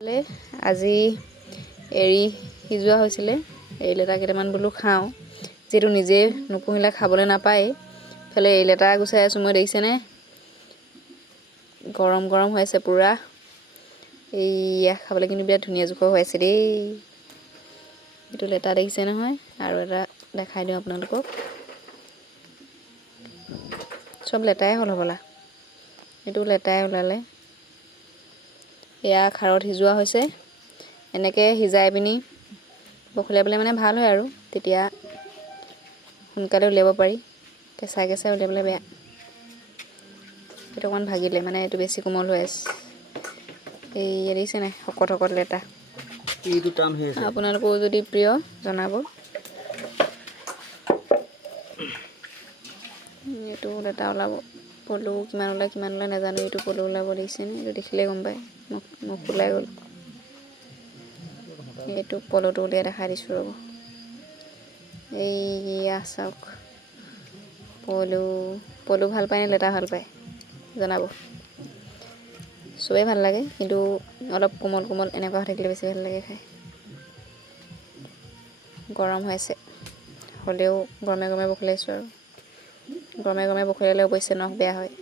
আজি এৰি সিজোৱা হৈছিলে এৰি লেটা কেইটামান বোলো খাওঁ যেটো নিজে নুপুহিলে খাবলৈ নাপায় ফেলে এৰি লেটা গুছাই আছো মই দেখিছেনে গৰম গৰম হৈ আছে পুৰা এইয়া খাবলৈ কিন্তু বিৰাট ধুনীয়া জোখৰ হৈ আছে দেই এটো লেটা দেখিছে নহয় আৰু এটা দেখাই দিওঁ আপোনালোকক সব লেটাই হল হবলা এটো লেটাই ওলালে এয়া খাৰত সিজোৱা হৈছে এনেকে হিজাই পিনি বখলিয়াবলে মানে ভাল হয় আৰু তেতিয়া সোনকালে উলিয়াব পাৰি কেঁচা কেঁচা উলিয়াবলে বেয়া এটো অকমান ভাগিলে মানে এটো বেছি কোমল হৈ আছে এই এৰিছে নাই হকত হকত লেটা এইটো টান হৈ আছে আপোনালোকৰ যদি প্ৰিয় জনাব এটো লেটা ওলাব পলু কিমান ওলাই নাজানো এটো পলু ওলাব দিছে নে এটো দেখিলে গম পায় মুখ ওলাই গ'ল এটো পলুটো উলিয়াই দেখাই দিছো ৰব এইয়া চাওক পলু ভাল পায় নে লেটা ভাল পায় জনাব সবে ভাল লাগে কিন্তু অলপ কোমল কোমল এনেকুৱা থাকিলে বেছি ভাল লাগে খাই গৰম হৈ আছে হলেও গৰমে গৰমে বখলাইছো আৰু গৰমে গৰমে বখলালে অৱশ্যে নখ বেয়া হয়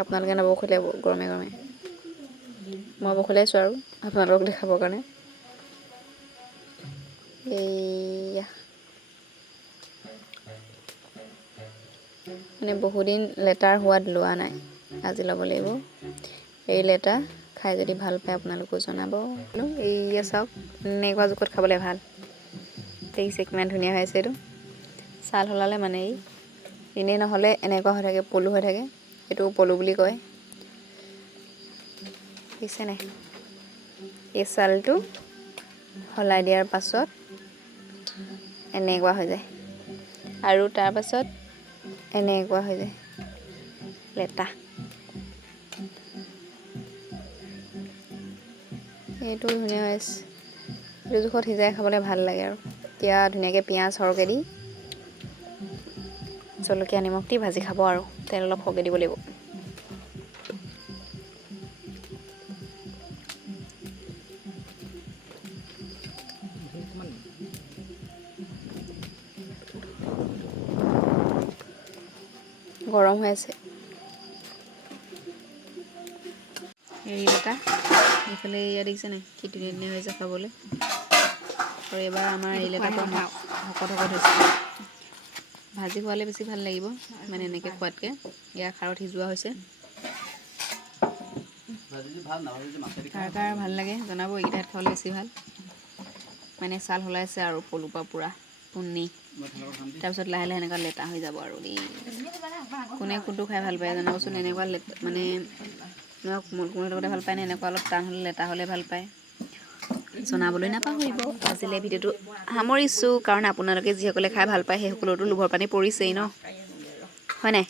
আপোনালোকে নবখলাব গৰমে গৰমে মই বখলাইছো আৰু আপোনালোকক দেখাবৰ কাৰণে এইয়া মানে বহুদিন লেটাৰ সোৱাদ লোৱা নাই আজি ল'ব লাগিব এই লেটা খাই যদি ভাল পায় আপোনালোকো জনাব এইয়া চাওক এনেকুৱা জোখত খাবলৈ ভাল দেখিছে কিমান ধুনীয়া হৈ আছে এইটো ছাল হলালে মানে এনেই নহ'লে এনেকুৱা হৈ থাকে পলু হৈ থাকে এইটো পলু বুলি কয় দেখিছে নাই এই ছালটো হলাই দিয়াৰ পাছত এনেকুৱা হৈ যায় আৰু তাৰ পাছত এনেকুৱা হৈ যায় লেটা এইটো ধুনীয়া হৈ আছে এইটো জোখত সিজাই খাবলৈ ভাল লাগে আৰু এতিয়া ধুনীয়াকৈ পিঁয়াজ সৰহকৈ দি জলকীয়া নিমখ দি ভাজি খাব আৰু তেল অলপ সৰহকৈ দিব লাগিব গৰম হৈ আছে এৰি লেটা এইফালে এয়া দেখিছে নাই কি ধুনীয়া ধুনীয়া হৈছে খাবলৈ আৰু এবাৰ আমাৰ এৰি লেটাটো হকত হকত হৈছে ভাজি খোৱালে বেছি ভাল লাগিব মানে এনেকৈ খোৱাতকৈ এয়া খাৰত সিজোৱা হৈছে কাৰ কাৰ ভাল লাগে জনাব এইকেইটাত খাবলৈ বেছি ভাল মানে ছাল হলাইছে আৰু পলু পৰা পুৰা পুনি তাৰপিছত লাহে লাহে এনেকুৱা লেটা হৈ যাব আৰু দেই কোনে কোনটো খাই ভাল পায় জনাবচোন এনেকুৱা মানে কোমল কোমল লগতে ভাল পায় নে এনেকুৱা অলপ টান হ'লে লেটা হ'লে ভাল পায় জনাবলৈ নাপাহৰিব আজিলৈ ভিডিঅ'টো সামৰিছোঁ কাৰণ আপোনালোকে যিসকলে খাই ভাল পায় সেইসকলৰতো লোভৰ পানী পৰিছেই ন হয় নাই